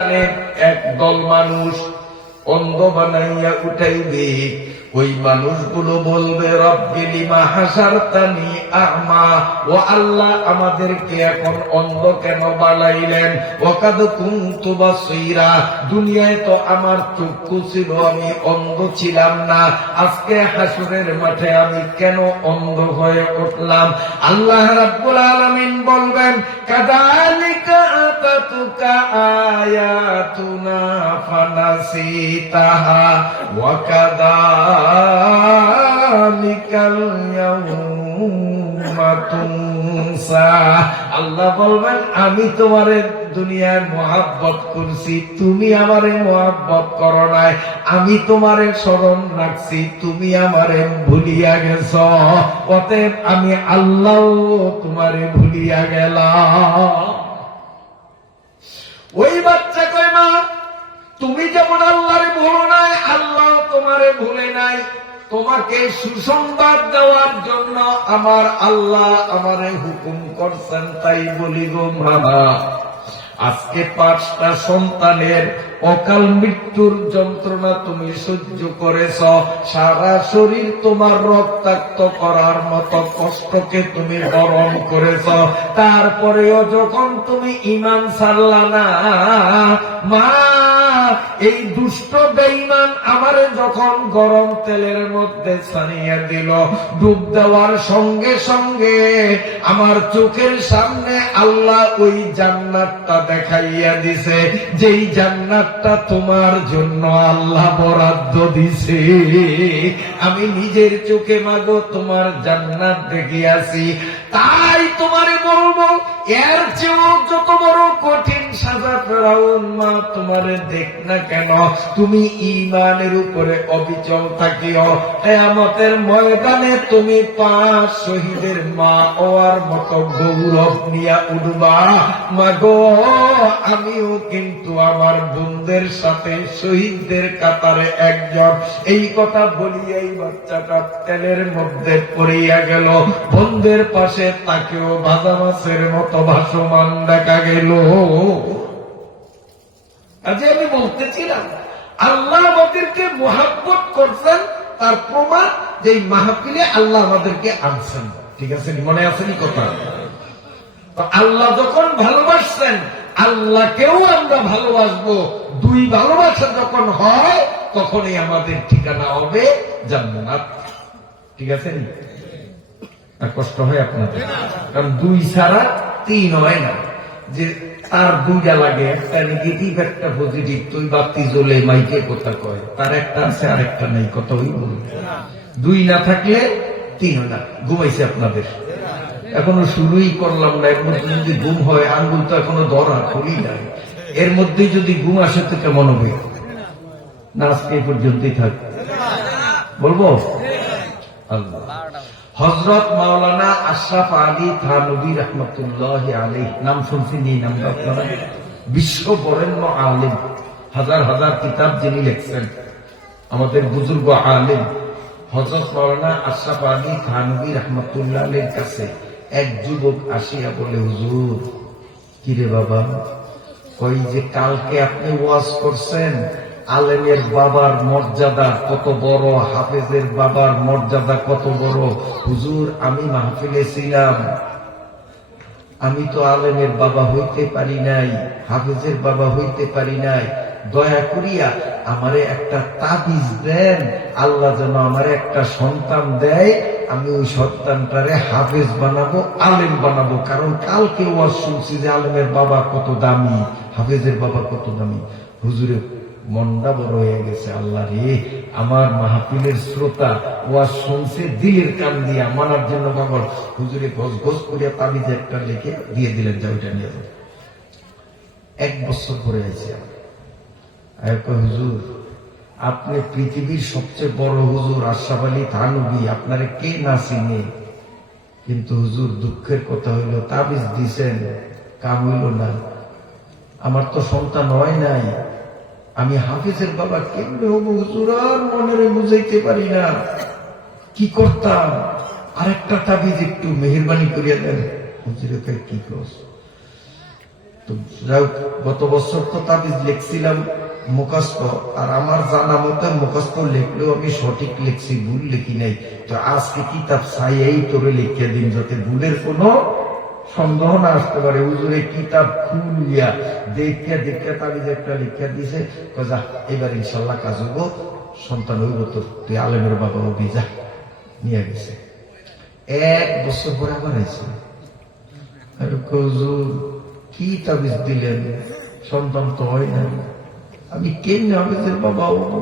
একদল মানুষ অন্ধ বানাইয়া উঠাইবে। ওই মানুষগুলো বলবে, রব্বি লিমা হাসারতানি আ'মা, ও আল্লাহ আমাদেরকে এখন অন্ধ কেন বানাইলেন? ওয়াকাদ কুনতু বাসীরা, দুনিয়ায় তো আমার চক্ষু ছিল, আমি অন্ধ ছিলাম না, আজকে হাসরের মাঠে আমি কেন অন্ধ হয়ে উঠলাম? আল্লাহ রাব্বুল আলামিন বলবেন, কাযালিকা আতাতুকা আয়াতুনা ফানাসিতাহা ওয়া কাযালিকাল ইয়াউমা তুনসা। আল্লাহ বলবেন, আমি তোমারে দুনিয়ায় মহাব্বত করছি, তুমি আমারে মহাব্বত করো নাই। আমি তোমারে স্মরণ রাখছি, তুমি আমারে ভুলিয়া গেছ। অতএব আমি আল্লাহ তোমারে ভুলিয়া গেলাম। ওই বাচ্চা কয়, মা তুমি যেমন আল্লাহরে ভুলো নাই, আল্লাহ তোমারে ভুলে নাই। তোমাকে সুসংবাদ দেওয়ার জন্য আমার আল্লাহ আমারে হুকুম করছেন, তাই বলি গো মামা, আজকে 5টা সন্তানের অকাল মৃত্যুর যন্ত্রণা তুমি সহ্য করেছ, সারা শরীর তোমার রক্তাক্ত করার মতো কষ্টকে তুমি বরণ করেছ, তারপরেও যখন তুমি ঈমান ছাড়লা না, মা এই দুষ্ট বেঈমান আমারে যখন গরম তেলের মধ্যে ছাড়িয়ে দিল, ডুব দেওয়ার সঙ্গে সঙ্গে আমার চোখের সামনে আল্লাহ ওই জান্নাতটা দেখাইয়া দিছে, যেই জান্নাতটা তোমার জন্য আল্লাহ বরাদ্দ দিছে। আমি নিজের চোখে মাগো তোমার জান্নাত দেখিয়াছি, তাই তোমারে বলবো, এর চেয়েও যত বড় কঠিন সাজা ফেরাউন মা তোমারে দেখ না কেন, তুমি ঈমানের উপরে অবিচল থাকিও, কিয়ামতের ময়দানে তুমি 5 শহীদের মা হওয়ার মতো গৌরব নিয়া উঠবা। মাগো আমিও কিন্তু আমার বোনদের সাথে শহীদদের কাতারে একজন। এই কথা বলিয়াই বাচ্চাটা তেলের মধ্যে পড়িয়া গেল, বোনদের পাশে তাকেও ভাজা মাছের মতো ভাসমান দেখা গেল। আজ আমি বলতেছিলাম, আল্লাহ আমাদেরকে মুহাব্বত করছেন, তার প্রমাণ যে মাহফিলে আল্লাহ আমাদেরকে আনছেন। ঠিক আছে, মনে আসেনি কথা? আল্লাহ যখন ভালোবাসছেন, আল্লাহকেও আমরা ভালোবাসবো। 2 ভালোবাসা যখন হয়, তখনই আমাদের ঠিকানা হবে জান্নাত। ঠিক আছে, কষ্ট হয় আপনাদের, কারণ 2 ছাড়া 3 হয় না। যে তার 2টা লাগে, একটা নেগেটিভ একটা পজিটিভ, তুই বাতি জ্বলে মাইকে কথা কয়, তার একটা আছে আর একটা নেই, কত ওই বলবে। 2 না থাকলে 3 হয় না। ঘুমাইছে আপনাদের? এখনো শুরুই করলাম না, এর মধ্যে যদি ঘুম হয়, আঙ্গুল তো এখনো ধরা খুলি নাই, এর মধ্যে যদি ঘুম আসে তো কেমন হবে? না, আজকে এই পর্যন্তই থাক, বলবো আল্লাহ। হযরত মাওলানা আশরাফ আলী থানভী রাহমাতুল্লাহি আলাইহি, নাম শুনছেন? এই নামটা আপনারা? বিশ্ব বরেণ্য আলেম, হাজার হাজার কিতাব যিনি লিখছেন, আমাদের বুজুর্গ আলেম হযরত মাওলানা আশরাফ আলী থানভী রাহমাতুল্লাহ আলাইহির কাছে এক যুবক আসিয়া বলে, হুজুর, কিরে বাবা, কই যে কালকে আপনি ওয়াজ করছেন, আলেমের বাবার মর্যাদা কত বড়, হাফেজের বাবার মর্যাদা কত বড়। হুজুর, আমি মাহফিলে ছিলাম, আমি তো আলেমের বাবা হইতে পারি নাই, হাফেজের বাবা হইতে পারি নাই, দয়া করিয়া আমারে একটা তাবিজ দেন, আল্লাহ যেন আমারে একটা সন্তান দেয়, আমি ওই সন্তানটারে হাফেজ বানাবো, আলেম বানাবো। কারণ কালকে ওয়াজ শুনছি যে আলেমের বাবা কত দামি, হাফেজের বাবা কত দামি। হুজুরের মনটা বড় হয়ে গেছে, আল্লাহ রে, আমার মাহফিলের শ্রোতা ওয়াজ শুনছে দিলের কান দিয়া, মানার জন্য পাগল। হুজুরে ঘস ঘস করিয়া তাবিজে একটা লিখে দিয়ে দিলেন, যা ওইটা নিয়ে যাবে। 1 বছর পরে আছে, হুজুর আপনি পৃথিবীর সবচেয়ে বড় হুজুর আশরাফ আলী থানভী, আপনারে কে না চিনে? কিন্তু হুজুর দুঃখের কথা হইল, তাবিজ দিছেন, কাম হইল না, আমার তো সন্তান হয় নাই, আমি হাফিজের বাবা কেমনে হবো হুজুর? আর মনের বুঝাইতে পারি না, কি করতাম? আরেকটা তাবিজ একটু মেহেরবানি করিয়া দেন। হুজুরে কি করছ? তো যাই হোক, গত বছর তো তাবিজ লিখছিলাম মুখস্থ, আর আমার জানা মতো মুখস্থ লিখলেও আমি সঠিক লিখছি, ভুল লিখি নাই। তো আজকে কিতাব চাইয়াই তোরে লিখে দিন, যাতে ভুলের কোনো সন্দেহ না আসতে পারে। হুজুরে কিতাব খুলিয়া দেখে দেখে তাবিজ একটা লিখে দিছে, যা এবার ইনশাল্লাহ কাজ হইব, সন্তান হইব, তো তুই আলেমের বাবা হবি, যা নিয়ে গেছে। 1 বছর পরে আবার আইছে, হুজুর কি তাবিজ দিলেন, সন্তান তো হয় না। আমি কেমনি হাফেজের বাবা হবো?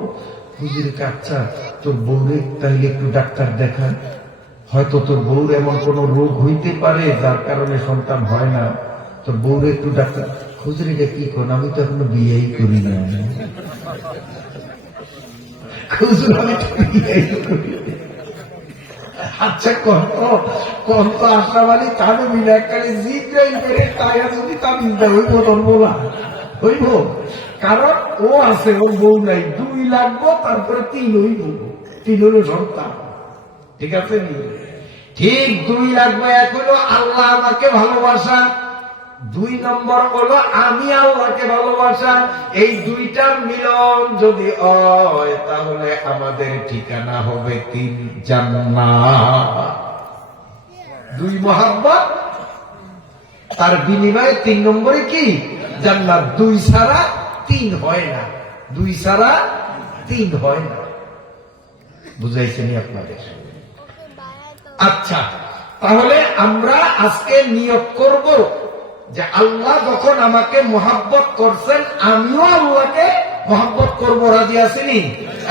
হুজুর আচ্ছা তোর বউরে তাহলে একটু ডাক্তার দেখান, হয়তো তোর বউর এমন কোন রোগ হইতে পারে যার কারণে সন্তান হয় না, তোর বউরে একটু ডাক্তার। হুজুর এটা কি করেন, আমি তো এখনো বিয়েই করি না। হুজুর আমি তো বিয়েই করি। আচ্ছা কত আশরাফ আলী থানভী একবারে জিব্রাইল করে তায়া যদি তাবিজ দেয় হইব, তোর বলা হইব? কারণ ও আছে, ওর বউ নাই, 2 লাগবো, তারপরে 3 হইব, 3 হলো সন্তান। ঠিক আছে, ঠিক 2 লাগবে। 1 হলো আল্লাহ আমাকে ভালোবাসা, 2 নম্বর হলো আমি আল্লাহকে ভালোবাসা। এই 2টার মিলন যদি হয় তাহলে আমাদের ঠিকানা হবে 3 জান্নাত। 2 মহব্বত, তার বিনিময়ে 3 নম্বরে কি? জান্নাত। 2 ছাড়া 3 হয় না, 2 ছাড়া 3 হয় না। বুঝাইছেনি আপনাদের? আচ্ছা, তাহলে আমরা আজকে নিয়োগ করব যে আল্লাহ যখন আমাকে মহব্বত করছেন, আমিও আল্লাহকে মহব্বত করব। রাজি আছেনি?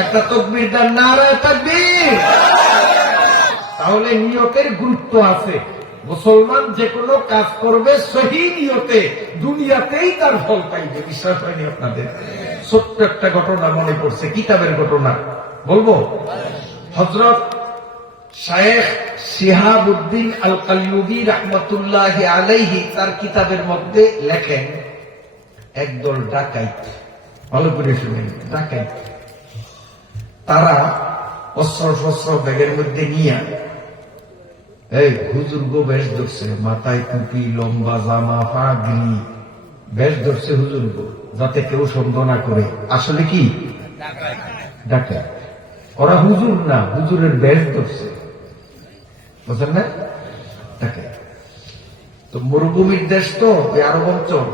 একটা তাকবীর দেন, নারায়ে তাকবীর। তাহলে নিয়তের গুরুত্ব আছে। মুসলমান যে কোনো কাজ করবে সহি নিয়তে, দুনিয়াতেই তার ফল পাইবে। বিশ্বাস হয়নি আপনাদের? ছোট্ট একটা ঘটনা মনে পড়ছে, কিতাবের ঘটনা বলবো। হযরত শায়েখ শিহাবুদ্দিন আল কাল্লুবী রাহমাতুল্লাহি আলাইহি তার কিতাবের মধ্যে লেখেন, একদল ডাকাইত, ভালো করে শুনেন, ডাকাইত, তারা অস্ত্র শস্ত্র ব্যাগের মধ্যে নিয়ে এই হুজুর গো বেশ ধরছে, মাথায় টুপি, লম্বা জামা, পাগড়ি, বেশ ধরছে হুজুর গো, যাতে কেউ সন্দেহ না করে আসলে কি ডাকাইত। ওরা হুজুর না, হুজুরের বেশ ধরছে, বুঝলেন না? ডাকাইত। তো মরুভূমির দেশ তো, আরব অঞ্চল,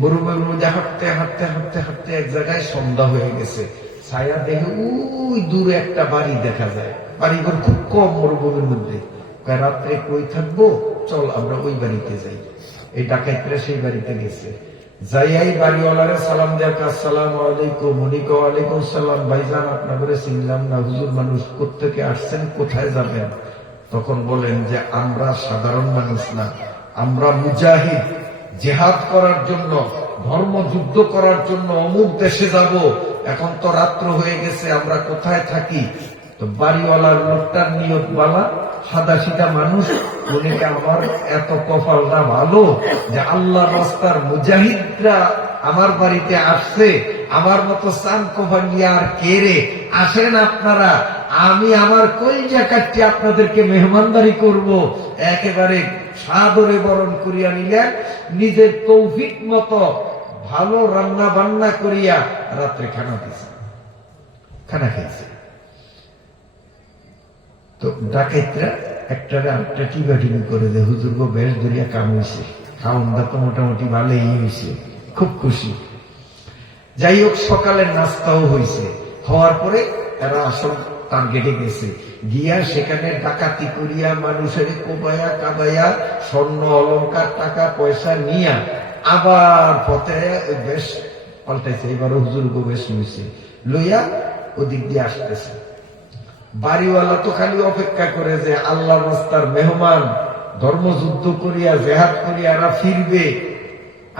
মরুভূমির মধ্যে হাঁটতে হাঁটতে হাঁটতে হাঁটতে এক জায়গায় সন্ধ্যা হয়ে গেছে। ছায়া দেখে ওই দূরে একটা বাড়ি দেখা যায়, বাড়িঘর খুব কম মরুভূমির মধ্যে। রাত্রে কই থাকবো, চল আমরা ওই বাড়িতে যাই। এই ডাকাইতরা সেই বাড়িতে গেছে, যাইয়াই বাড়িওয়ালারে সালাম দেয়া, আসসালামু আলাইকুম। উনি কো ওয়ালাইকুম সালাম, ভাইজান আপনাদের চিনলাম না, হুজুর মানুষ, কোত্থেকে আসছেন, কোথায় যাবেন? তখন বলেন যে আমরা সাধারণ মানুষ না, আমরা মুজাহিদ, জিহাদ করার জন্য, ধর্মযুদ্ধ করার জন্য অমুক দেশে যাব। এখন তো রাত্র হয়ে গেছে, আমরা কোথায় থাকি? তো বাড়িওয়ালার লোকটার নিয়ত বালা, সাদা সিধা মানুষ। উনি আমার এত কপালটা ভালো যে আল্লাহর রাস্তার মুজাহিদরা আমার বাড়িতে আসছে, আমার মতো চান কফা নিয়ে আর কে রে, আসেন আপনারা, আমি আমার কলিজা কাটতে আপনাদেরকে মেহমানদারি করব। একেবারে সাদরে বরণ করিয়া নিলেন, নিজের তৌফিক মতো ভালো রান্না বান্না করিয়া রাত্রে খানা দিয়েছে, খানা খাইছে। তো ডাকাইতরা একটারে আরেকটা টিবাটিবি করে যে হুজুর গো বেশ ধরিয়া কাম হয়েছে, খাওয়া তো মোটামুটি ভালোই হয়েছে, খুব খুশি। যাই হোক, সকালের নাস্তাও হয়েছে, হওয়ার পরে এরা আসল টার্গেটে গেছে, গিয়া সেখানে ডাকাতি করিয়া মানুষের কোবায়া কাবাইয়া স্বর্ণ অলংকার টাকা পয়সা নিয়া আবার পথে বেশ পাল্টাইছে। এবার হুজুর গো বেশ হয়েছে, লইয়া ওদিক দিয়ে আসতেছে। বাড়িওয়ালা তো খালি অপেক্ষা করে যে আল্লাহ রাস্তার মেহমান ধর্মযুদ্ধ করিয়া জেহাদ করিয়া এরা ফিরবে,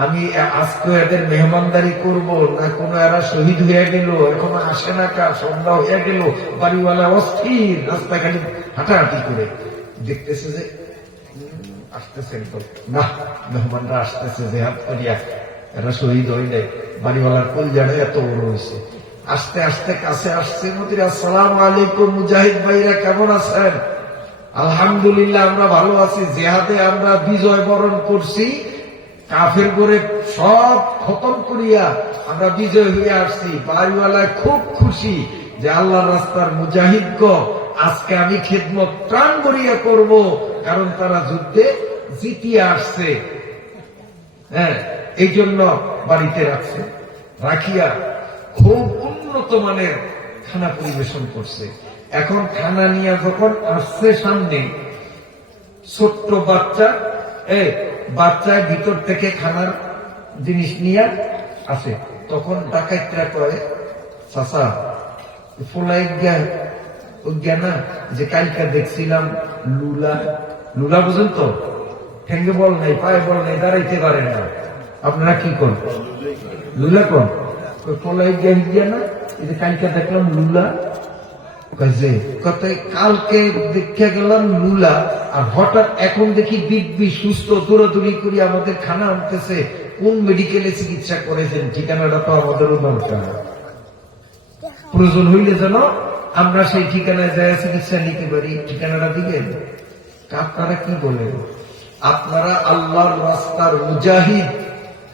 আমি আজকে এদের মেহমানদারি করব না, কোনো এরা শহীদ হয়ে গেল, এখনো আসে না, কা সন্ধ্যা হয়ে গেল। বাড়িওয়ালা অস্থির, রাস্তায় খালি হাঁটাহাঁটি করে দেখতেছে যে আসতেছে না, মেহমানরা আসতেছে জেহাদ করিয়া, এরা শহীদ হইলে। বাড়িওয়ালার কলজারে এত বড় হয়েছে, আস্তে আস্তে কাছে আসছে, নদীর আসসালামু আলাইকুম, মুজাহিদ ভাইরা কেমন আছেন? আলহামদুলিল্লাহ আমরা ভালো আছি, জেহাদে আমরা বিজয় বরণ করছি, কাফের করে সব খতম করিয়া আমরা বিজয় হয়ে আসছি। বাড়িওয়ালায় খুব খুশি যে আল্লাহর রাস্তার মুজাহিদগ আজকে আমি খেদমত প্রাণ ভরিয়া করব, কারণ তারা যুদ্ধে জিতিয়ে আসছে। হ্যাঁ, এই জন্য বাড়িতে রাখছে, রাখিয়া খুব উন্নত মানের খানা পরিবেশন করছে। এখন খানা নিয়ে যখন আসছে সামনে, ছোট্ট বাচ্চার ভিতর থেকে খানার জিনিস নিয়ে আসে, তখন ডাকাইতরা কয়, চাচা ফোলাই না যে কালকা দেখছিলাম লুলা বুঝেন তো, ঠেঙ্গে বল নাই, পায়ে বল নাই, দাঁড়াইতে পারে না, আপনারা কি করেন? লুলা কোন ফোলাই গিয়া না, এই যে কালকা দেখলাম লুলা, কালকে দেখে গেলাম লুলা, আর হঠাৎ এখন দেখি দিব্যি সুস্থ দৌড়াদৌড়ি করি আমাদের খানা আনতেছে। কোন মেডিকেলে চিকিৎসা করেছেন? ঠিকানাটা তো আমাদেরও দরকার। প্রয়োজন হইলে যেন আমরা সেই ঠিকানায় যায় চিকিৎসা নিতে পারি। ঠিকানাটা দিবেন? আপনারা কি বলেন? আপনারা আল্লাহর রাস্তার মুজাহিদ,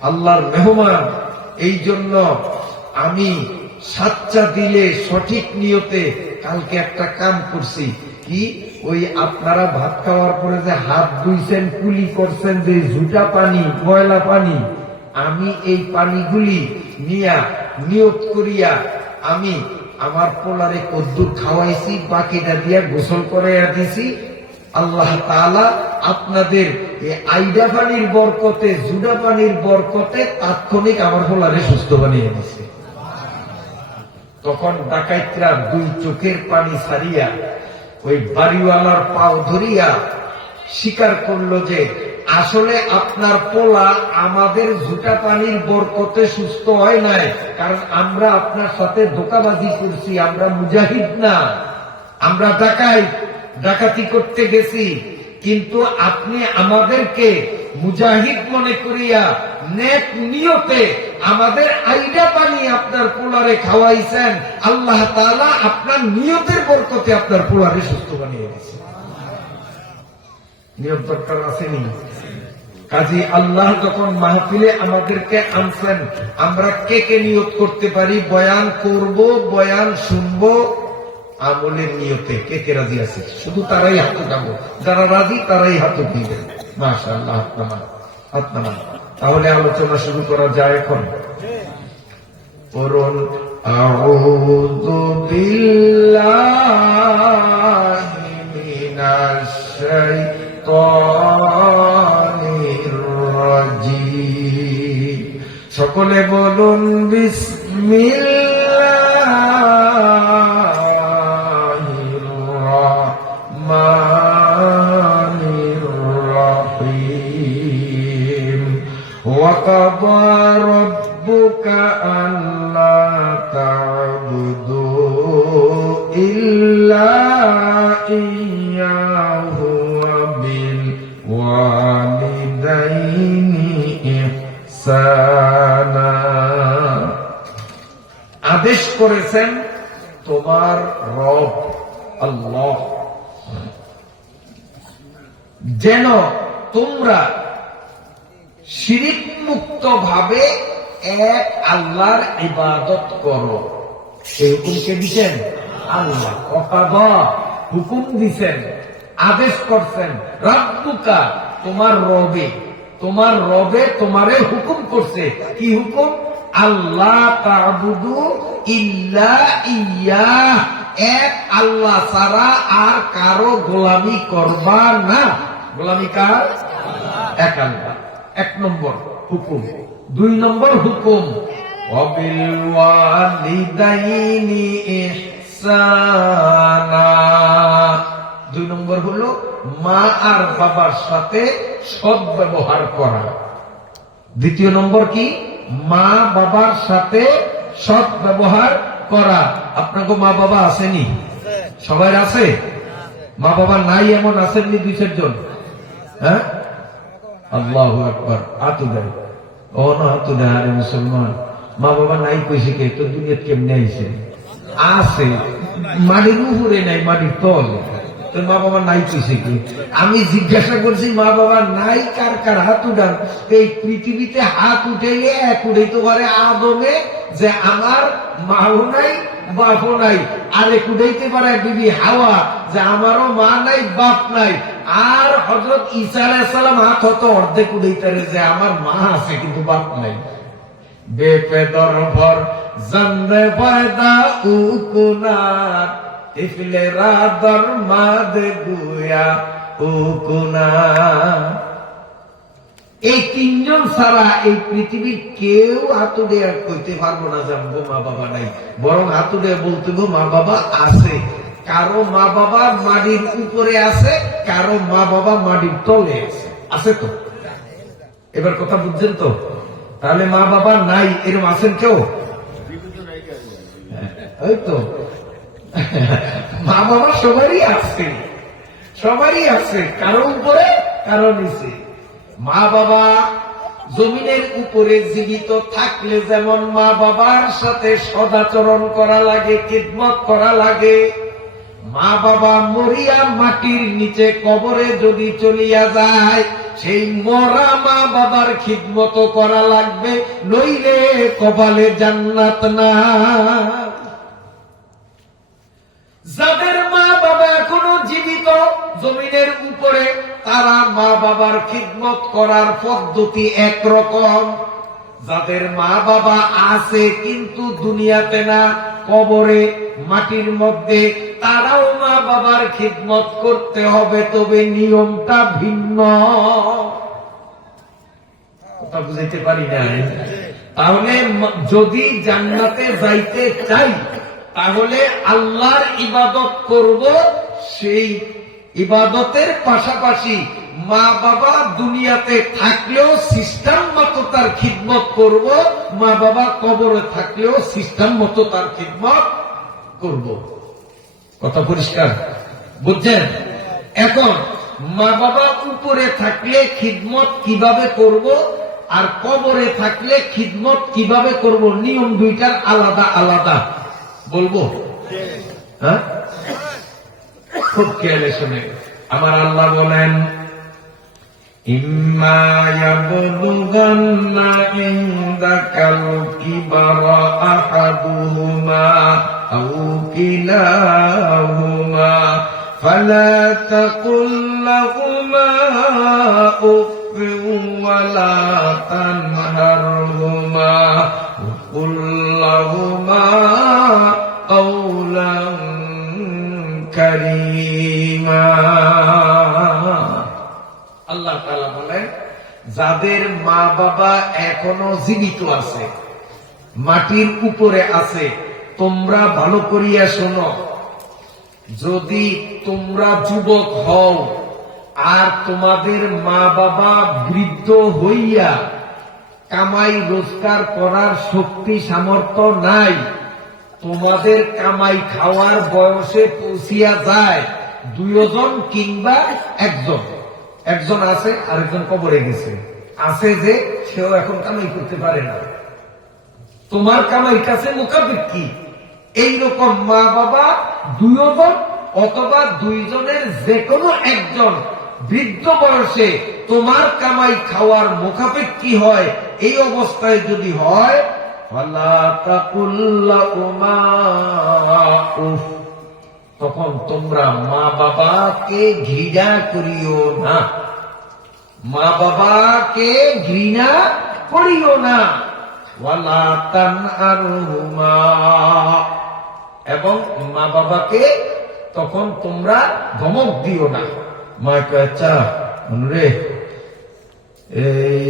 আল্লাহর মেহমান। এই জন্য আমি সাচ্চা দিলে সঠিক নিয়তে কালকে একটা কাম করছি। কি? ওই আপনারা ভাত খাওয়ার পরে যে হাত ধুইছেন, কুলি করছেন, যে ঝুটা পানি, ময়লা পানি, আমি এই পানিগুলি নিয়া নিয়ত করিয়া আমি আমার পোলারে কদ্দুর খাওয়াইছি, বাকিটা দিয়া গোসল করাইয়া দিছি। আল্লাহ তাআলা আপনাদের এই আইডা পানির বরকতে, জুডা পানির বরকতে তাৎক্ষণিক আমার পোলারে সুস্থ বানিয়ে দিছে। তখন ডাকাইতরা দুই চোখের পানি ছাড়িয়া ওই বাড়িওয়ালার পাও ধরিয়া স্বীকার করলো যে আসলে আপনার পোলা আমাদের ঝুটা পানির বরকতে সুস্থ হয় নাই, কারণ আমরা আপনার সাথে ধোঁকাবাজি করছি। আমরা মুজাহিদ না, আমরা ডাকাতি করতে গেছি, কিন্তু আপনি আমাদেরকে মুজাহিদ মনে করিয়া নেক নিয়তে আমাদের আইডা পানি আপনার পোলারে খাওয়াইছেন। আল্লাহ তাআলা আপনার নিয়তের বরকতে আপনার পোলারে সুস্থ বানিয়ে দিয়েছেন। নিয়ত দরকার আসেনি? কাজী আল্লাহ যখন মাহফিলে আমাদেরকে আনছেন, আমরা কে কে নিয়ত করতে পারি? বয়ান করব, বয়ান শুনবো আমলের নিয়তে। কে কে রাজি আছে? শুধু তারাই হাত উঠাবো, যারা রাজি তারাই হাত উঠিয়ে। মাশাআল্লাহ, হাত নামান। তাহলে আলোচনা শুরু করা যায় এখন। পড়ুন আউযু বিল্লাহি মিনাশ শাইতানির রাজীম। সকলে বলুন বিসমিল্লাহির রাহমানির রাহিম। ওয়াকাযা রাব্বুকা আল্লা তা'বুদু ইল্লা ইয়্যাহু ওয়া বিল ওয়ালিদাইনি ইহসানা। আদেশ করেছেন তোমার রব আল্লাহ যেন তোমরা শিরিক মুক্ত ভাবে এক আল্লাহর ইবাদত করো। এই হুকুমকে দিচ্ছেন আল্লাহ। ওয়াকাযা হুকুম দিছেন, আদেশ করছেন। রাব্বুকা তোমার রবে তোমারে হুকুম করছে। কি হুকুম? আল্লাহ তা'বুদু ইল্লা ইয়্যাহ, এক আল্লাহ ছাড়া আর কারো গোলামি করবা না। গোলামি কার? এক আল্লাহ। এক নম্বর হুকুম। দুই নম্বর হুকুম ওয়াবিল ওয়ালিদাইনি ইহসানা। দুই নম্বর হলো মা আর বাবার সাথে সৎ ব্যবহার করা। দ্বিতীয় নম্বর কি? মা বাবার সাথে সৎ ব্যবহার করা। আপনাকে মা বাবা আসেনি? সবাই আছে? মা বাবা নাই এমন আসেননি দুই চারজন? হ্যাঁ, আল্লাহু আকবার। হাতু দেয়, ও না হাতু দেয়। আরে মুসলমান, মা বাবা নাই কইছে কে? তো দুনিয়া কেমনে আইছে? আছে, মাটির উপরে নাই, মাটির তল। তো মা বাবা নাই কইছে কি? আমি জিজ্ঞাসা করছি মা বাবা নাই কার কার হাত উঠান। এই পৃথিবীতে হাত উঠাইলে এক উঠাইতে পারে আদমে, যে আমার মাও নাই বাপও নাই। আরেক উঠাইতে পারে বিবি হাওয়া, যে আমারও মা নাই বাপ নাই। আর হযরত ঈসা আলাইহিস সালাম হাত হতো অর্ধেক উঠাইতারে, যে আমার মা আছে কিন্তু বাপ নাই। বেপেদর ভর জন্মে পয়দা উকুনার ইফলেরা দরমাদ গুয়া উকুনা। এই তিনজন ছাড়া এই পৃথিবীর কেউ হাতুড়ে কইতে পারবো না জানবো মা বাবা নাই, বরং হাতুড়ে বলতে মা বাবা আছে। কারো মা বাবা মাটির উপরে আছে, কারো মা বাবা মাটির তলে আছে। আছে তো? এবার কথা বুঝছেন তো? তাহলে মা বাবা নাই এরকম আছেন কেউ? ওই তো মা বাবা সবারই আছে, সবারই আছে, কারো উপরে কারো নিচে। মা বাবা জমিনের উপরে জীবিত থাকলে যেমন মা বাবার সাথে সদাচরণ করা লাগে, খিদমত করা লাগে, মা বাবা মরিয়া মাটির নিচে কবরে যদি চলিয়া যায়, সেই মরা মা বাবার খিদমত করা লাগবে, নইলে কপালে জান্নাত না। যাদের মা বাবা এখনো জীবিত জমিনের উপরে, তারা মা বাবার খিদমত করার পদ্ধতি একরকম। যাদের মা বাবা আছে কিন্তু দুনিয়াতে না, কবরে মাটির মধ্যে, তারাও মা বাবার খিদমত করতে হবে, তবে নিয়মটা ভিন্ন। কথা বুঝাইতে পারি না? তাহলে যদি জান্নাতে যাইতে চাই, তাহলে আল্লাহর ইবাদত করব, সেই ইবাদতের পাশাপাশি মা বাবা দুনিয়াতে থাকলেও সিস্টেম মতো তার খিদমত করব, মা বাবা কবরে থাকলেও সিস্টেম মতো তার খিদমত করব। কথা পরিষ্কার বুঝছেন? এখন মা বাবা উপরে থাকলে খিদমত কিভাবে করব, আর কবরে থাকলে খিদমত কিভাবে করব, নিয়ম দুইটার আলাদা আলাদা বলবো। হ্যাঁ, খুব খেয়ালে শুনে। আমার আল্লাহ বলেন, ইম্মা ইয়াবলুগান্না ইনদাকাল কিবারা আহাদুহুমা আও কিলাহুমা ফালা তাকুল লাহুমা উফফিন ওয়ালা তানহারহুমা ওয়া কুল লাহুমা কাওলান কারীমা। আল্লাহ তাআলা বলেন, যাদের মা বাবা এখনো জীবিত আছে, মাটির উপরে আছে, তোমরা ভালো করিয়া শোনো, যদি তোমরা যুবক হও আর তোমাদের মা বাবা বৃদ্ধ হইয়া কামাই রোজগার করার শক্তি সামর্থ্য নাই, তোমাদের কামাই খাওয়ার বয়সে পৌঁছিয়া যায়, দুইজন কিংবা একজন, একজন আছে আরেকজন কবরে গেছে, আছে যে সেও এখন কামাই করতে পারে না, তোমার কামাই কাছে মুখাপেক্ষী, এইরকম মা বাবা দুইজন অথবা দুইজনের যে কোনো একজন বৃদ্ধ বয়সে তোমার কামাই খাওয়ার মুখাপেক্ষী হয়, এই অবস্থায় যদি হয়, তখন তোমরা মা বাবাকে ঘৃণা করিও না, মা বাবাকে ঘৃণা করিও না, ওয়ালা তানহারহুমা, এবং মা বাবাকে তখন তোমরা ধমক দিও না। মা কয়, আচ্ছা রে, এই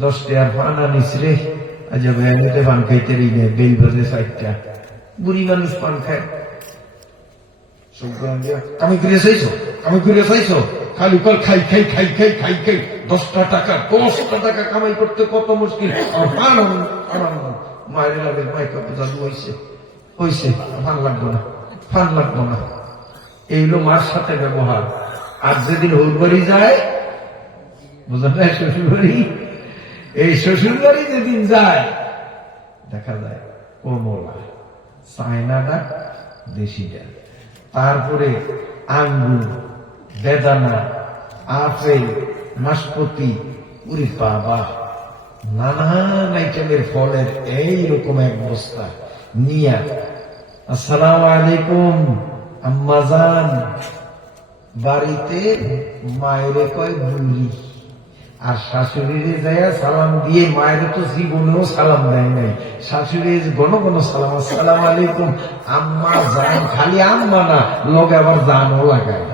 10 টাকার পান আনিস রে, আজ ভ্যানিতে পান খাইতে রি না, বেল বাজে 60টা, বুড়ি মানুষ পান খায়, আমি ঘুরে চাইছো, আমি ঘুরে চাইছো, খালি কল খাই খাই খাই খাই খাই খাই, 10টা টাকা 10টা টাকা কামাই করতে কত মুশকিল, মায়ের লাগে মাই কত জাদু হয়েছে, হয়েছে, ফান লাগবো না, ফান লাগবো না, এইগুলো মার সাথে ব্যবহার। আর যেদিন হুড়বাড়ি যায়, বোঝা যায় শ্বশুর বাড়ি, এই শ্বশুর বাড়ি যেদিন যায় দেখা যায় ও মোলা চায়নাটা দেশিটা, তারপরে আঙ্গুর, বেদানা, আপেল, নাশপাতি, উরি বাবা, নানান আইটেমের ফলের এইরকম এক বস্তা নিয়া, আসসালামু আলাইকুম আম্মাজান, বাড়িতে মায়ের কয় বুড়ি, আর শাশুড়িরে যাইয়া সালাম দিয়ে, মায়ের তো জীবনেও সালাম দেয় নাই, শাশুড়ি ঘন ঘন সালাম, আসসালাম আলাইকুম আম্মা জান, খালি আম্মা না, লগে আবার জানও লাগায়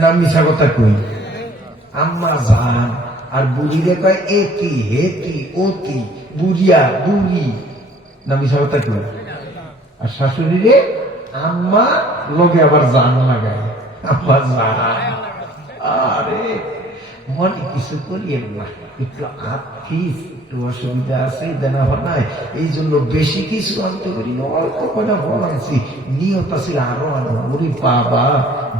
না, মিশা কথা কই, আম্মা জান। আর বুড়িরে কয় এ কি, হে কি, ও কি, বুড়িয়া, বুড়ি না, মিশা কথা কই। আর শাশুড়িরে আম্মা, লগে আবার জান লাগায়, আম্মা জান। আরে মনে কিছু করিয়েন না, একটু আর্থিক একটু অসুবিধা আছে, দেনা নাই, এই জন্য বেশি কিছু আনতে পারি না, অল্প কয়টা ফল আনছি, নিয়ত আছে আরো আনো। ওরে বাবা,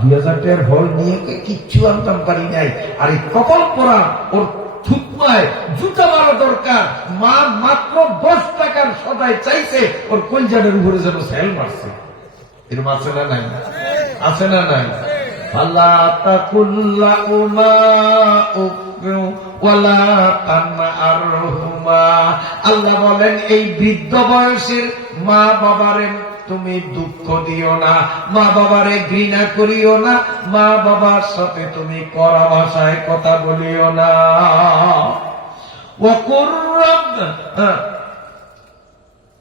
2000 টাকার ফল নিয়ে কিচ্ছু আনতাম পারি নাই। আর এই কপাল পরা ওর থুতমায় জুতা মারা দরকার, মা মাত্র 10 টাকার সদাই চাইছে, ওর কলজানের উপরে যেন সেল মারছে। এরকম আছে না নাই? আছে না নাই? আল্লাহ বলেন এই বৃদ্ধ বয়সের মা বাবারে তুমি দুঃখ দিও না, মা বাবারে ঘৃণা করিও না, মা বাবার সাথে তুমি কড়া ভাষায় কথা বলিও না।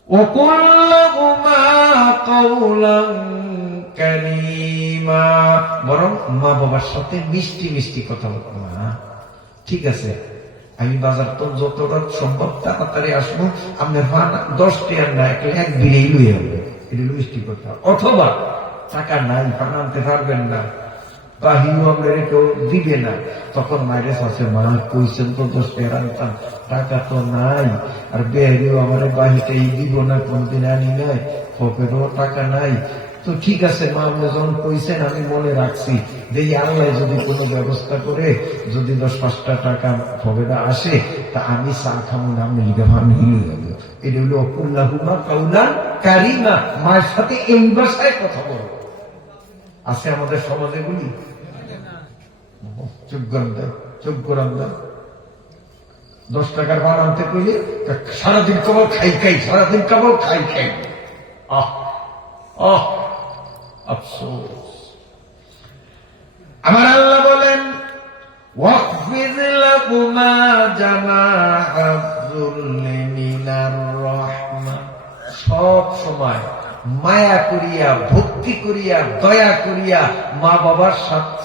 وقل لهما قولا كريما, বরং মা বাবার সাথে মিষ্টি মিষ্টি কথা বলবো। ঠিক আছে, আমি বাজার তো যতটা সম্ভব তাড়াতাড়ি আসবো, আপনার 10 টাকা না, এক বিড়েই লুয়ে হবে, এটা মিষ্টি কথা। অথবা টাকা নাই, পান আনতে পারবেন না, বাহিও আমরা কেউ দিবে না, তখন মায়ের কাছে মা কইছেন তো 10 টাকা আনতাম, টাকা তো নাই, আর বেহারিও আমার বাহিতেই দিব না, কোনদিন আনি নাই, পকেটও টাকা নাই। তো ঠিক আছে মা, আপনি যখন কইছেন আমি মনে রাখছি, দেখি আল্লাহ যদি কোনো ব্যবস্থা করে, যদি 10-5টা টাকা পকেটে আসে, তা আমি চা খাবো না, আমি লিখে ভাবি হিলে যাবো। এটা হলো অকুল্লাহুমা কাউলান কারিমা, মায়ের সাথে এই ভাষায় কথা বলো। আছে আমাদের সমাজে গুলি, চোখ গন্ধ, চোখ গরম, 10 টাকার ভাড়া আনতে কইলে সারাদিন কেবল খাই খাই, সারাদিন কেবল খাই খাই। আফসোস। আমার আল্লাহ বলেন ওয়াকফিজ লাহুমা জানাহা যুল্লি মিনার রাহমা, সব সময় মায়া করিয়া, ভক্তি করিয়া, দয়া করিয়া মা বাবার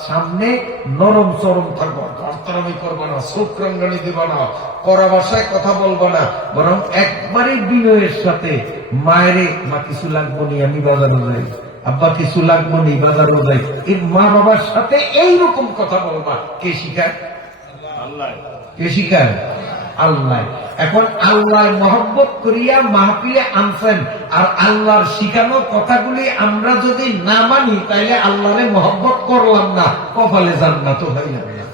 সামনে নরম চরম থাকবো, কারতারামি করবো না, চোখ রঙ্গানি দিব না, কড়া ভাষায় কথা বলবো না, বরং একবারে বিনয়ের সাথে মায়েরে, মা কিছু লাগবো নি, আমি বাজারে যাই, আব্বা কিছু লাগবো নি, বাজারে যাই, এই মা বাবার সাথে এইরকম কথা বলবা। কে শিখায়? আল্লাহ। কে শিখায়? আল্লাহ। এখন আল্লাহ মহব্বত করিয়া মাহফিলে আনছেন, আর আল্লাহর শিখানো কথাগুলি আমরা যদি না মানি, তাইলে আল্লাহরে মহব্বত করলাম না, কপালে জান্নাত হইলাম না।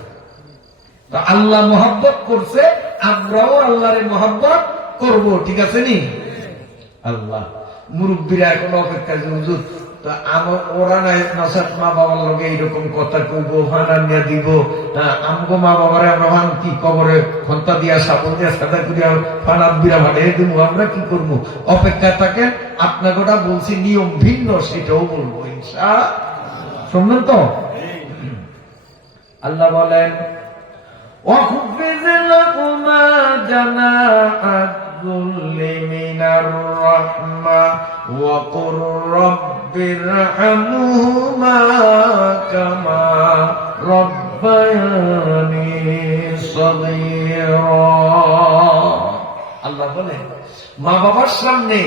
তো আল্লাহ মহব্বত করছে, আমরাও আল্লাহরে মহব্বত করব, ঠিক আছে নি? আল্লাহ মুরব্বীরা এখন অপেক্ষা যে হুজুর তো আমার ওরা নাই নসাদ মা বাবার লগে এইরকম কথা কইব, ভাড়া নিয়ে দিব, আমগো মা বাবারে আমরা ভান কি কবরে ঘন্টা দিয়া সাবল দিয়া সাদা করিয়া ফানাত বিরা ভাড়িয়ে দিব, আমরা কি করবো? অপেক্ষা থাকেন, আপনাকে ওটা বলছি নিয়ম ভিন্ন, সেটাও বলবো ইনশাআল্লাহ। শুনলেন তো? আল্লাহ বলেন ওয়াখফিজ লাহুমা জানাহা যুল্লি মিনার রাহমা ওয়া কুর রাব্বিরহামহুমা কামা রাব্বায়ানি সগীরা। আল্লাহ বলেন মা বাবার সামনে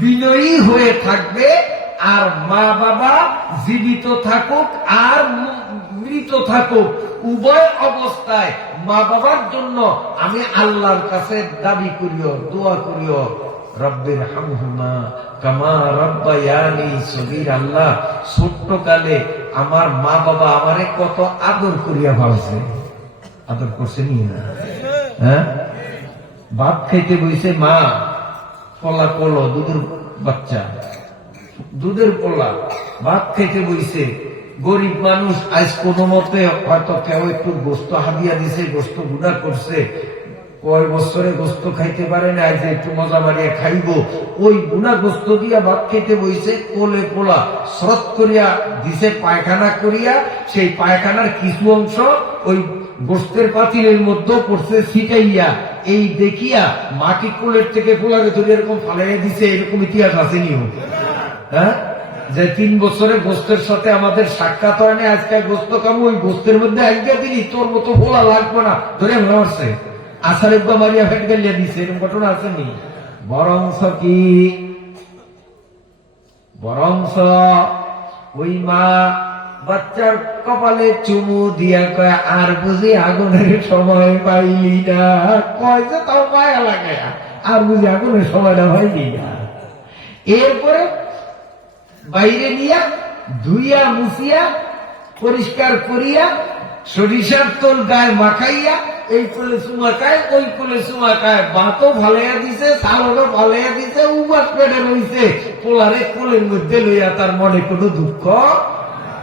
বিনয়ী হয়ে থাকবে, আর মা বাবা জীবিত থাকুক আর মৃত থাকুক, উভয় অবস্থায় মা বাবার জন্য আমি আল্লাহর কাছে দাবি করিও, দোয়া করিও, রব্বির হামহুমা কামা রাব্বায়ানি সগীরা। আল্লাহ ছোট্ট কালে আমার মা বাবা আমারে কত আদর করিয়া ভালছে, আদর করছে নি না? হ্যাঁ, ভাত খাইতে বইছে মা, কলা কলো, দুধের বাচ্চা, দুধের পোলা, ভাত খাইতে বইছে, গরিব মানুষ আজ কোনো মতে হয়তো কেউ একটু গোস্ত হাদিয়া দিছে, গোস্ত গুণা করছে, কয় বছরে গোস্ত খাইতে পারে না, আজ একটু মজা মারিয়া খাইব, ওই গুণা গোস্ত দিয়া ভাত খেতে বইছে, কোলে পোলা স্রত করিয়া দিছে পায়খানা করিয়া, সেই পায়খানার কিছু অংশ ওই গোস্তের পাতিলের মধ্যে পড়ছে ছিটাইয়া, এই দেখিয়া মাটি কোলের থেকে পোলাকে ধরে এরকম ফালাইয়া দিছে, এরকম ইতিহাস আসেনি? হ্যাঁ, যে 3 বছরে গোস্তের সাথে আমাদের সাক্ষাৎ হয় না, আজকে গোস্ত খাবো, ওই গোস্তের মধ্যে আজ্ঞা দিলি তোর মতো পোলা লাগবে না, ধরে মারছে, আসার একবার মারিয়া ফেট গেলিয়া দিছে, এরকম ঘটনা আসেনি? বরংস ওই মা বাচ্চার কপালে চুমু দিয়া কয়, আর বুঝি আগুনের সময় পাইলি না, কয় যে তাও মায়া লাগে, আর বুঝি আগুনের সময়টা হয়নি না। এরপরে বাইরে নিয়া ধুইয়া মুছিয়া পরিষ্কার করিয়া সরিষার তোল গায়ে মাখাইয়া এই কোলে চুমা খায়, ওই কোলে চুমা খায়, ভাতও ভালাইয়া দিছে, চালও ভালাইয়া দিছে, উবাস পেটে রয়েছে, পোলারে কোলের মধ্যে লইয়া তার মনে কোনো দুঃখ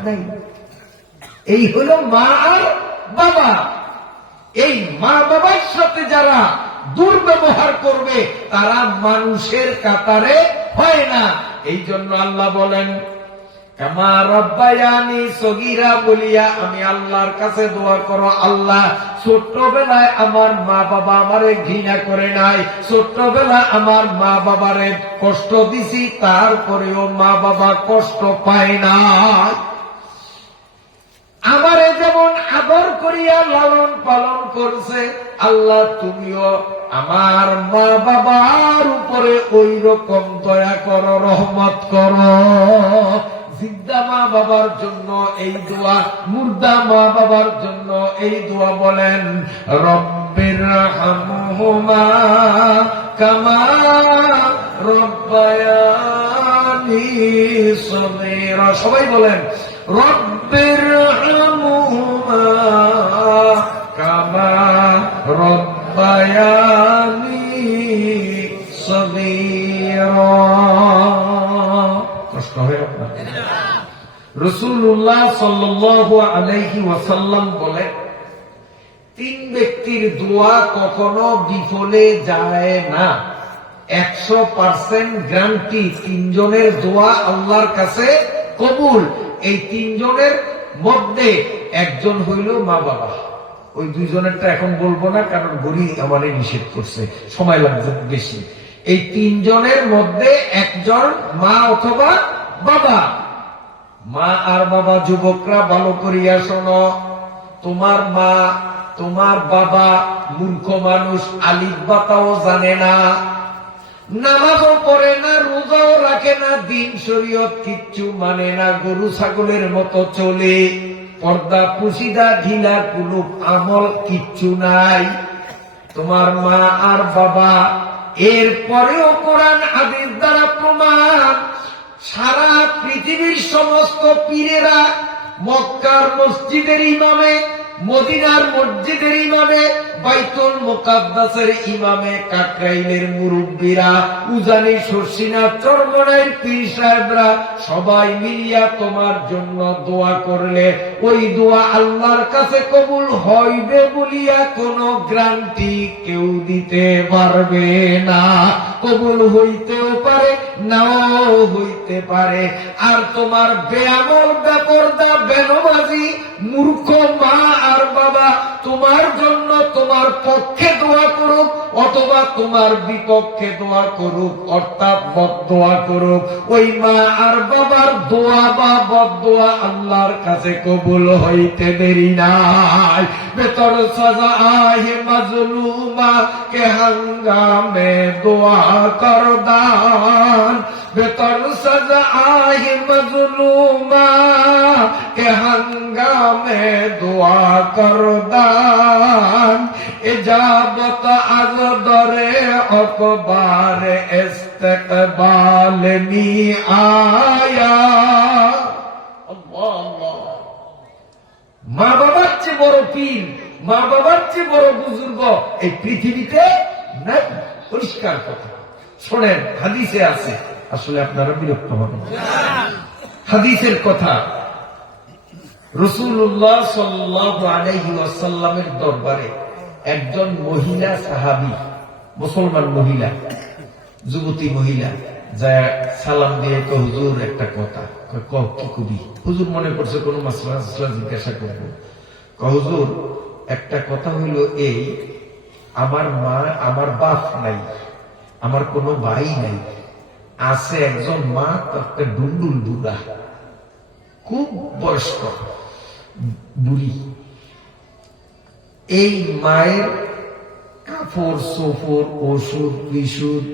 নাই। এই হলো মা আর বাবা। এই মা বাবার সাথে যারা দুর্ব্যবহার করবে তারা মানুষের কাতারে হয় না। এই জন্য আল্লাহ বলেন, কামা রব্বায়ানি সগীরা বলিয়া আমি আল্লাহর কাছে দোয়া করো, আল্লাহ ছোট্টবেলায় আমার মা বাবা আমারে ঘৃণা করে নাই, ছোট্টবেলায় আমার মা বাবারে কষ্ট দিছি, তারপরেও মা বাবা কষ্ট পায় না। আমারে যেমন আদর করিয়া লালন পালন করছে, আল্লাহ তুমিও আমার মা বাবার উপরে ওই রকম দয়া করো, রহমত করো। জিন্দা মা বাবার জন্য এই দোয়া, মুর্দা মা বাবার জন্য এই দোয়া বলেন, রব্বির রহমহুমা কামা রব্বায়ানি সগীরা। সবাই বলেন, রব্বির রহমহুমা কামা রব্বায়ানি সগীরা। কষ্ট হয় আপনার? রাসূলুল্লাহ সাল্লাল্লাহু আলাইহি ওয়াসাল্লাম বলেন, 3 ব্যক্তির দোয়া কখনো বিফলে যায় না, 100% গ্যারান্টি। 3 জনের দোয়া আল্লাহর কাছে কবুল। এই 3 জনের মধ্যে একজন হইল মা বাবা। ওই 2 জনেরটা এখন বলবো না, কারণ গড়ি আমারে নিষেধ করছে, সময় লাগছে বেশি। এই 3 জনের মধ্যে একজন মা অথবা বাবা। মা আর বাবা, যুবকরা ভালো করিয়া শোনো, তোমার মা তোমার বাবা মূর্খ মানুষ, আলিফ বাতাও জানে না, নামাজও পড়ে না, রোজাও রাখে না, দিন শরীয়ত কিচ্ছু মানে না, গরু ছাগলের মতো চলে, পর্দা পুশিদা ঢিলা কোনো আমল কিচ্ছু নাই। তোমার মা আর বাবা, এরপরেও কোরআন হাদিস দ্বারা প্রমাণ, সারা পৃথিবীর সমস্ত পীরেরা, মক্কার মসজিদের ইমামে, মদিনার মসজিদের ইমামে, বাইতুল মুকাদ্দাসের ইমামে, কাকরাইলের মুরব্বীরা, উজানি শর্ষিনা চরমনাইর পীর সাহেবরা সবাই মিলিয়া তোমার জন্য দোয়া করলে ওই দোয়া আল্লাহর কাছে কবুল হইবে বলিয়া কোন গ্যারান্টি কেউ দিতে পারবে না। কবুল হইতেও পারে, নাও হইতে পারে। আর তোমার বেআমল, বেপরদা, বেনমাজি মূর্খ মা আর বাবা তোমার জন্য তোমার পক্ষে দোয়া করুক অথবা তোমার বিপক্ষে দোয়া করুক, অর্থাৎ বদদোয়া করুক, ওই মা আর বাবার দোয়া বা বদদোয়া আল্লাহর কাছে কবুল হইতে দেরি নাই। বেতর সাজা আহে মাজলুমা কে হাঙ্গামে দোয়া কর দান, বেতর সাজা আহে মাজলুমা কে হাঙ্গামে দোয়া কর দান, ইজাবত আজ দরে আকবার ইস্তেকবাল নি আয়া। আল্লাহ, মা বাবার চেয়ে বড় পীর, মা বাবার চেয়ে বড় বুজুর্গ এই পৃথিবীতে নাই। পরিষ্কার কথা শোনেন, হাদিসে আছে, আসলে আপনারা বিরক্ত হবেন, হাদিসের কথা। রাসূলুল্লাহ সাল্লাল্লাহু আলাইহি ওয়াসাল্লামের দরবারে একজন মহিলা সাহাবী, মুসলমান মহিলা, যুবতী মহিলা, যা সালাম দিয়ে কয়, হুজুর একটা কথা। কি কবি? হুজুর মনে করছে কোন মাসলা জিজ্ঞাসা করবো। হুজুর একটা কথা হইল এই, আমার মা, আমার বাপ নাই, আমার কোনো ভাই নাই, আছে একজন মা, তার ডুন্ডুল বুড়া, খুব বয়স্ক বুড়ি। এই মায়ের কাপড় চোপড়, ওষুধ বিশুদ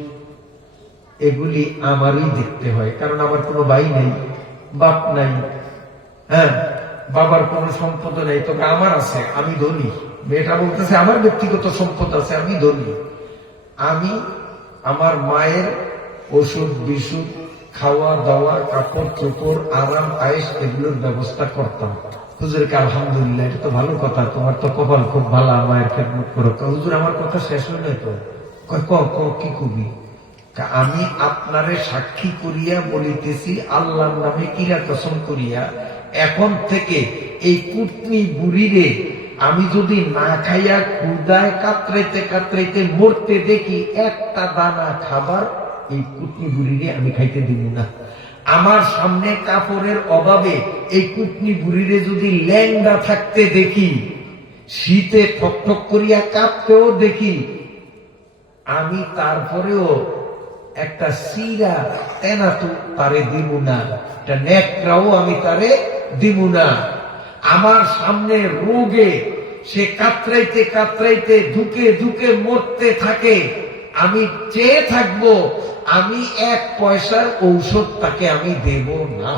এগুলি আমারই দেখতে হয়, কারণ আমার কোনো ভাই নাই, বাপ নাই, হ্যাঁ, বাবার কোনো সম্পদ নেই, তবে আমার আছে, আমি ধনী। মেয়েটা বলতেছে আমার ব্যক্তিগত সম্পদ আছে, আমি ধনী। আমি আমার মায়ের ওষুধ বিশুদ, খাওয়া দাওয়া, কাপড় চোপড়, আরাম আয়েশ এগুলোর ব্যবস্থা করতাম। হুজুরকে আলহামদুলিল্লাহ, এটা তো ভালো কথা, তোমার তো কপাল খুব ভালো, মায়ের খেদমত করো। হুজুর আমার কথা শেষ হইল তো? কি কবি? আমি আপনারে সাক্ষী করিয়া বলিতেছি আল্লাহর নামে কিরা কসম করিয়া, এখন থেকে এই কুটনি বুড়িরে আমি যদি না খাইয়া ক্ষুধায় কাতরাইতে কাতরাইতে মরতে দেখি, একটা দানা খাবার এই কুটনি বুড়িরে আমি খাইতে দিব না। আমার সামনে কাপড়ের অভাবে এই কুটনি বুড়িরে যদি ল্যাংড়া থাকতে দেখি, শীতে ঠকঠক করিয়া কাঁপতেও দেখি, আমি তারপরেও একটা সিরা তেনা তো তারে দিব না, একটা নেকড়াও আমি তারে দিব না। আমার সামনে রোগে সে কাতরাইতে কাতরাইতে ধুকে ধুকে মরতে থাকে, আমি চেয়ে থাকবো, আমি 1 পয়সার ঔষধ তাকে আমি দেব না।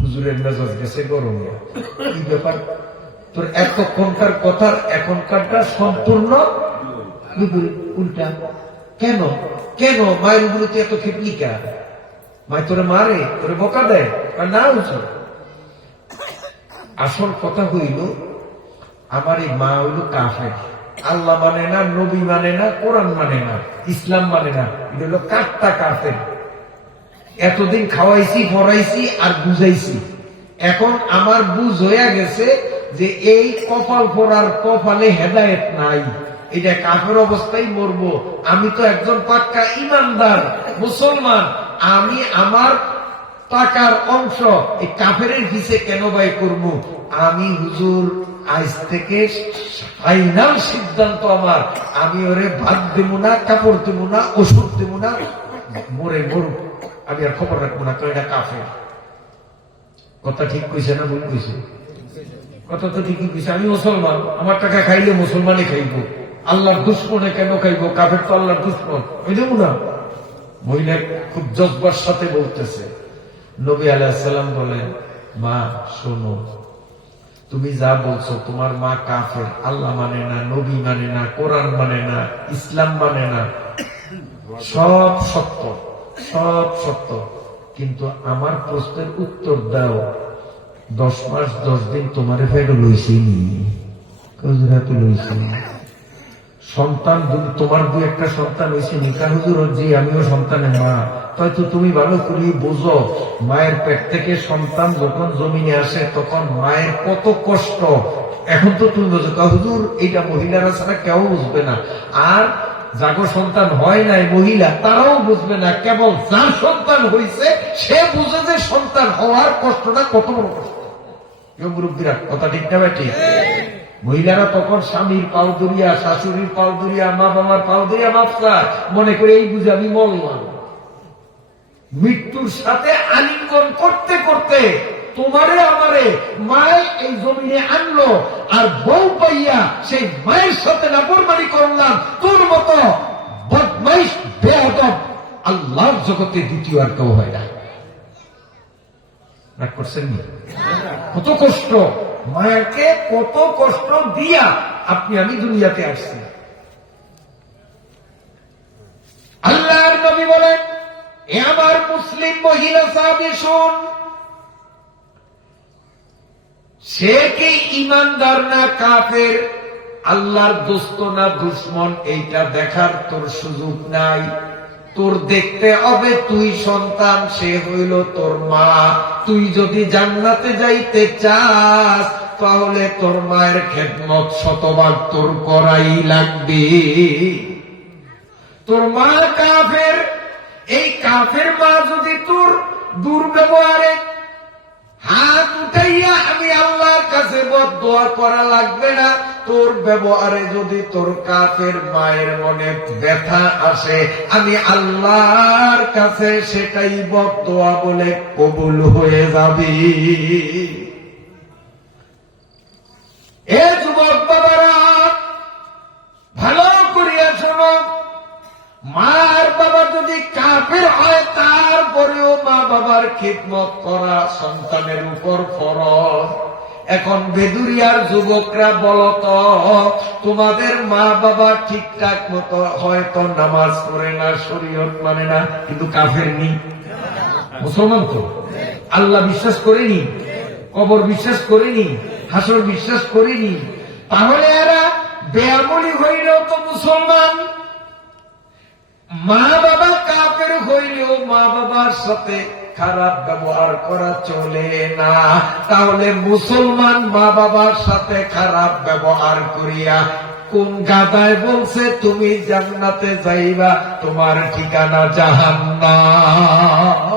হুজুরের মেজাজ গেছে গরমে। কি ব্যাপার তোর? এতক্ষণকার কথার এখনকারটা সম্পূর্ণ উল্টা। কেন কেন মায়ের উপরে তুই এত খেপলি কা? মায় তোরে মারে, তোরে বকা দেয় না? হুজুর আসল কথা হইল, আমার এই মা হইল কাফের, আল্লাহ মানে না, নবী মানে না, কোরআন মানে না, ইসলাম মানে না। এটা হলো কাট্টা কাফের। এতদিন খাওয়াইছি, পড়াইছি আর বুঝাইছি, এখন আমার বুঝ হইয়া গেছে যে এই কপাল পড়ার কপালে হেদায়েত নাই, এটা কাফের অবস্থায় মরবো। আমি তো একজন পাক্কা ইমানদার মুসলমান, আমি আমার টাকার অংশ এই কাফের পিছে কেন ব্যয় করবো? আমি হুজুর আজ থেকে ফাইনাল সিদ্ধান্ত আমার, আমি ওরে ভাত দেব না, কাপড় দেব না, ওষুধ দেব না, মরে মরুক, আমি আর খবর রাখবো না, এটা কাফের। কথা ঠিক কইছে না ভুল কইছে? কথা তো ঠিকই কইছে। আমি মুসলমান, আমার টাকা খাইলে মুসলমানই খাইবো, আল্লাহর দুশ্মনে কেন খাইবো? কাফের তো আল্লাহর দুশ্মন, ওই দেবো না। মহিলা খুব জজ্বার সাথে বলতেছে। নবী আলাইহিস সালাম বলেন, মা শোনো, তুমি যা বলছো, তোমার মা কাফের, আল্লাহ মানে না, নবী মানে না, কোরআন মানে না, ইসলাম মানে না, সব সত্য, সব সত্য, কিন্তু আমার প্রশ্নের উত্তর দাও, 10 মাস 10 দিন তোমারে ফেরো লইছিনি, সন্তান তোমার 2-1টা সন্তান হয়েছে নিকা? হুজুর জি, আমিও সন্তানের মা। হয়তো তুমি ভালো করে বোঝো, মায়ের পেট থেকে সন্তান যখন জমিনে আসে তখন মায়ের কত কষ্ট। এখন তো তুমি বোঝো। হুজুর এইটা মহিলারা ছাড়া কেউ বুঝবে না, আর যাগো সন্তান হয় নাই মহিলা, তারাও বুঝবে না, কেবল যার সন্তান হয়েছে সে বুঝে যে সন্তান হওয়ার কষ্টটা কত বড় কষ্ট। মুরব্বীরা কথা ঠিক না বেটি? মহিলারা তখন স্বামীর পাও ধরিয়া, শাশুড়ির পাও ধরিয়া, মা বাবার পাও ধরিয়া মাপসা মনে করে এই বুঝে আমি মরলাম। মৃত্যুর সাথে আলিঙ্গন করতে করতে তোমারে আমারে মায় এই জমিনে আনলো, আর বউ পাইয়া সেই মায়ের সাথে নাফরমানি করলাম। তোর মতো বদমাইশ বেয়াদব আল্লাহর জগতে দ্বিতীয় আর কেউ হয় না। রাগ করছেন না? কত কষ্ট মায়াকে, কত কষ্ট দিয়া আপনি আমি দুনিয়াতে আসছি। আল্লাহর নবী বলেন, এ আমার মুসলিম মহিলা সাহাবী শোন, সে কি ইমানদার না কাফের, আল্লাহর দোস্ত না দুশমন, এইটা দেখার তোর সুযোগ নাই। তোর দেখতে হবে তুই সন্তান, সে হইল তোর মা। তুই যদি জান্নাতে যাইতে চাস তাহলে তোর মায়ের খেদমত শতভাগ তোর করাই লাগবে। তোর মা কাফের, এই কাফের মা যদি তোর দুর্ব্যবহারে হাত উঠাইয়া আমি আল্লাহর কাছে বদদোয়া করা লাগবে না, তোর ব্যবহারে যদি তোর কাফের মায়ের মনে ব্যথা আসে আমি আল্লাহর কাছে সেটাই বদদোয়া বলে কবুল হয়ে যাবে। এ যুবক বাবারা ভালো করিয়া শোনো, মা আর বাবা যদি কাফের হয় তারপরেও মা বাবার খিদমত করা সন্তানের উপর ফরজ। এখন বেদুরিয়ার যুবকরা বলতো, তোমাদের মা বাবা ঠিকঠাক মতো হয়তো নামাজ পড়ে না, শরীয়ত মানে না, কিন্তু কাফের নি, মুসলমান তো, আল্লাহ বিশ্বাস করেনি, কবর বিশ্বাস করেনি, হাসর বিশ্বাস করেনি, তাহলে এরা বেআমলি হইলেও তো মুসলমান। মা বাবা কাফের হইলেও মা বাবার সাথে খারাপ ব্যবহার করা চলে না। তাহলে মুসলমান মা বাবার সাথে খারাপ ব্যবহার করিয়া কোন গাদায় বলছে তুমি জান্নাতে যাইবা, তোমার ঠিকানা জাহান্নাম।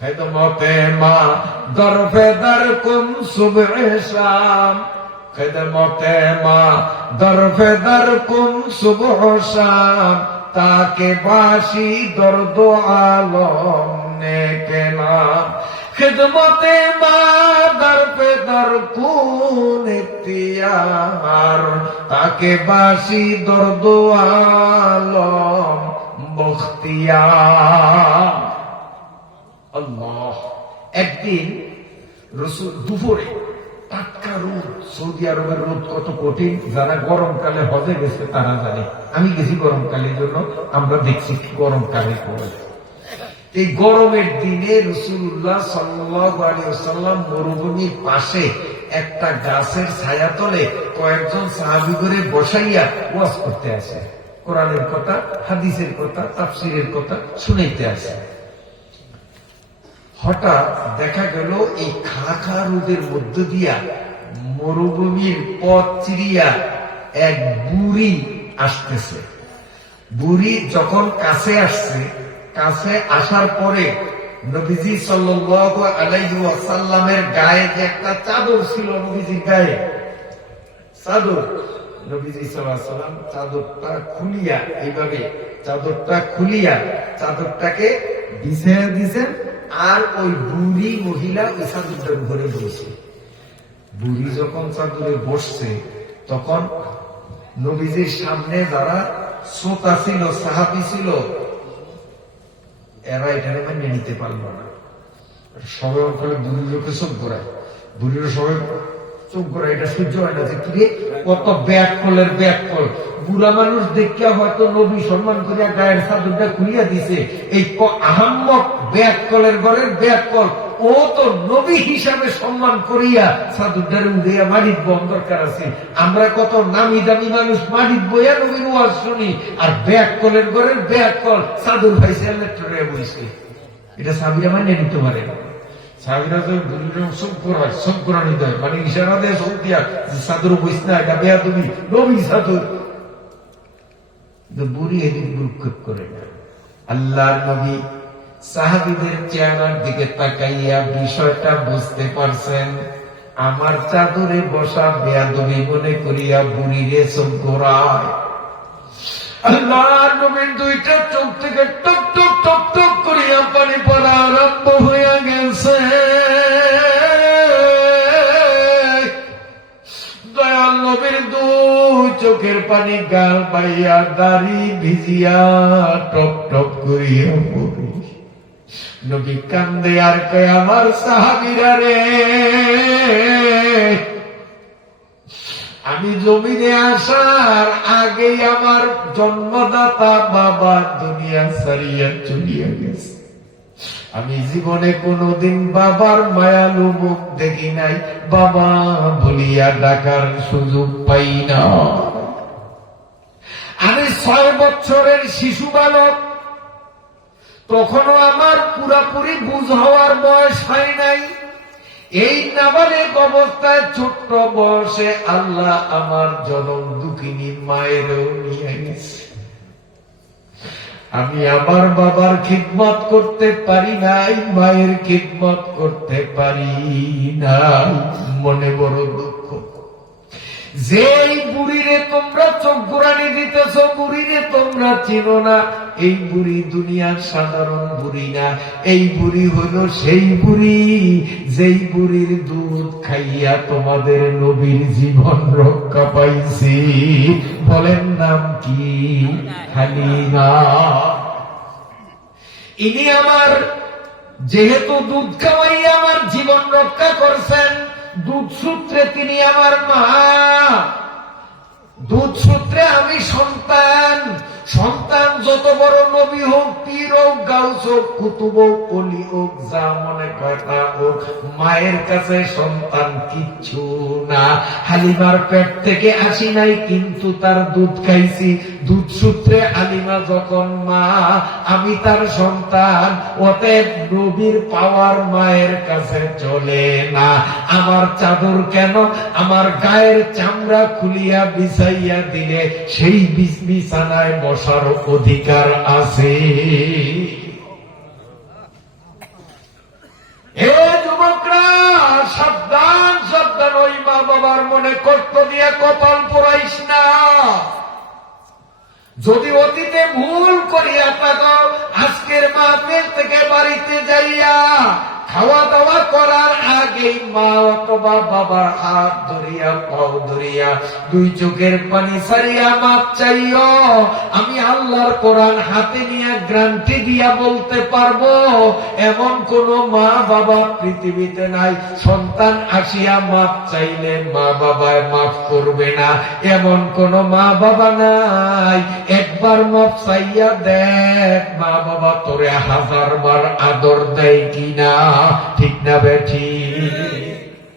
খেদমতে মা দরফেদার কুম সুবহে শাম, খেদমতে মা দরফেদার কুম সুবহ শাম, তাকে বাসি দর্দ আলম নেকে নাম। খেদমতে মা দরফেদার কুন ইখতিয়ার, তাকে বাসি দর্দ আলম মুখতিয়ার। আল্লাহ। একদিন রাসূল দুপুরে টাটকা রোদ, সৌদি আরবের রোদ কত কঠিন, যারা গরমকালে হজে গেছে তারা জানে। আমি গেছি গরমকালের জন্য, আমরা দেখছি গরমকালে করে। এই গরমের দিনে রাসূলুল্লাহ সাল্লাল্লাহু আলাইহি ওয়াসাল্লাম মরুভূমির পাশে একটা গাছের ছায়াতলে কয়েকজন সাহাবী করে বসাইয়া ওয়াজ করতে আসে, কোরআনের কথা, হাদিসের কথা, তাফসীরের কথা শুনাইতে আসে। হঠাৎ দেখা গেল এই খা রোদের মধ্য দিয়া মরুভূমির পথ চিরিয়া এক বুড়ি আসতেছে। বুড়ি যখন কাছে আসছে, কাছে আসার পরে নবীজি সাল্লাল্লাহু আলাইহি ওয়াসাল্লামের গায়ে যে একটা চাদর ছিল, নবীজির গায়ে চাদর, নবীজি সাল্লাল্লাহু আলাইহি ওয়াসাল্লাম চাদরটা খুলিয়া, এইভাবে চাদরটা খুলিয়া চাদরটাকে বিছিয়ে দিয়েছেন, আর ওই বুড়ি মহিলা ওই চাদরটার উপরে বসে। বুড়ি যখন চাদরে বসছে তখন নবীজির সামনে যারা শ্রোতা ছিল, সাহাবী ছিল, এরা এখানে মেনে নিতে পারলো না। সবাই অঞ্চলে বুড়ির লোকে চোখ ঘোরায়, বুড়ির সবাই চোখ ঘোরায়, এটা সহ্য হয় না যে কিরে কত ব্যাক কলের ব্যাক কল। বুড়া মানুষ দেখিয়া হয়তো নবী সম্মান করিয়া গায়ের চাদরটা খুলিয়া দিছে, এই আহাম্মক ব্যাক কলের ঘরের ব্যাক কল ও তো নবী হিসাবে সম্মান করিয়া চাদরটারে উড়িয়া মাটির বন দরকার আছে। আমরা কত নামি দামি মানুষ মাটির বইয়া নবীর ওয়াজ শুনি, আর ব্যাক কলের ঘরের ব্যাক কল চাদর ভাইছে ইলেকট্রিয়া বইছে, এটা সাবিরা মানে নিতে পারে না। সাবিরা তো শঙ্কর হয়, শঙ্করানিত হয়, মানে ইশারা দেয় শোক দিয়া চাদর বইস না, এটা বেয়া তুমি নবী চাদর। বুড়ি এদিন ভ্রুক্ষেপ করে না। আল্লাহর নবী সাহাবীদের চেহারার দিকে তাকাইয়া বিষয়টা বুঝতে পারছেন। আমার চাদরে বসা বেয়াদবি মনে করিয়া বুড়িরে চোখ ঘোরায়। আল্লাহর নবীর দুইটা চোখ থেকে টক টক টক টক করিয়া পানি পড়া আরম্ভ হইয়া গেছে। দয়াল নবীর দুই চোখের পানি গাল পাইয়া দাড়ি ভিজিয়া টপ টপ করিয়া পড়ি। নবী কান্দে আর কয়, আমার সাহাবীরা রে, আমি জমিনে আসার আগেই আমার জন্মদাতা বাবা দুনিয়া ছাড়িয়া চলিয়া গেছে। আমি জীবনে কোনোদিন বাবার মায়ালু মুখ দেখি নাই, বাবা বলিয়া ডাকার সুযোগ পাই না। আমি 6 বছরের শিশু বালক, তখনও আমার পুরাপুরি বুঝ হওয়ার বয়স হয় নাই। এই নাবালেক অবস্থায় ছোট্ট বয়সে আল্লাহ আমার জনম দুঃখিনী মায়েরও নিয়ে গেছে। আমি আমার বাবার খিদমত করতে পারি নাই, মায়ের খিদমত করতে পারি নাই। মনে বড় দুঃখ। যেই বুড়িরে তোমরা চোখ ঘুরানি দিতেছ, বুড়িরে তোমরা চিনো না। এই বুড়ি দুনিয়ার সাধারণ বুড়ি না, এই বুড়ি হলো সেই বুড়ি যেই বুড়ির দুধ খাইয়া তোমাদের নবীর জীবন রক্ষা পাইছি। বলেন নাম কি? হালিমা। ইনি আমার, যেহেতু দুধ খাওয়াইয়া আমার জীবন রক্ষা করছেন, দুধ সূত্রে তিনি আমার মা, দুধ সূত্রে আমি সন্তান। সন্তান যত বড় নবী হোক, পীর হোক, গাউস হোক, কুতুব হোক, অলি হোক, যা মনে কথা হোক, মায়ের কাছে সন্তান কিচ্ছু না। হালিমার পেট থেকে আসি নাই, কিন্তু তার দুধ খাইছি। দুধ সূত্রে হালিমা যখন মা, আমি তার সন্তান। অতএব নবীর পাওয়ার মায়ের কাছে চলে না। আমার চাদর কেন, আমার গায়ের চামড়া খুলিয়া বিছাইয়া দিলে সেই বিছানায় বসার অধিকার আছে। হে যুবকরা, সাবধান সাবধান, ওই মা বাবার মনে কষ্ট দিয়া কপাল পোড়াইস না। যদি অতীতে ভুল করিয়া থাকো, আজকের মাহফিল থেকে বাড়িতে যাইয়া খাওয়া দাওয়া করার আগেই মা অথবা বাবার হাত ধরিয়া, পাও ধরিয়া, দুই চোখের পানি ছাড়িয়া মাপ চাইও। আমি আল্লাহর কোরআন হাতে নিয়ে গ্যারান্টি দিয়া বলতে পারবো, এমন কোন মা বাবা পৃথিবীতে নাই সন্তান আসিয়া মাপ চাইলে মা বাবায় মাফ করবে না। এমন কোন মা বাবা নাই। একবার মাপ চাইয়া দেখ, মা বাবা তোরে 1000 বার আদর দেয় কিনা। ঠিক না বেঠি?